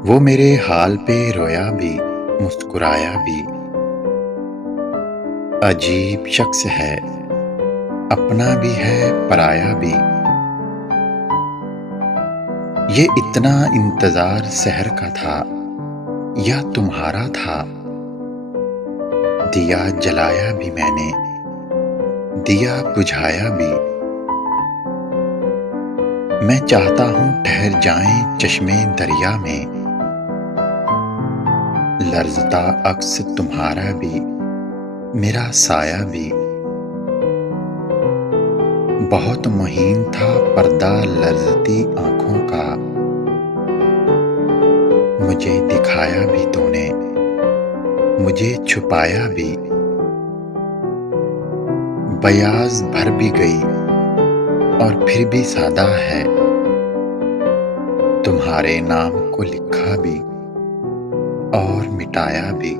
वो मेरे हाल पे रोया भी, मुस्कुराया भी। अजीब शख्स है, अपना भी है, पराया भी। ये इतना इंतजार सहर का था, या तुम्हारा था? दिया जलाया भी मैंने, दिया बुझाया भी। मैं चाहता हूँ ठहर जाएं चश्मे दरिया में, लर्जता अक्स तुम्हारा भी, मेरा साया भी। बहुत मुहीन था पर्दा लर्जती आंखों का, मुझे दिखाया भी तूने, मुझे छुपाया भी। बयाज भर भी गई और फिर भी सादा है, तुम्हारे नाम को लिखा भी और मिटाया भी।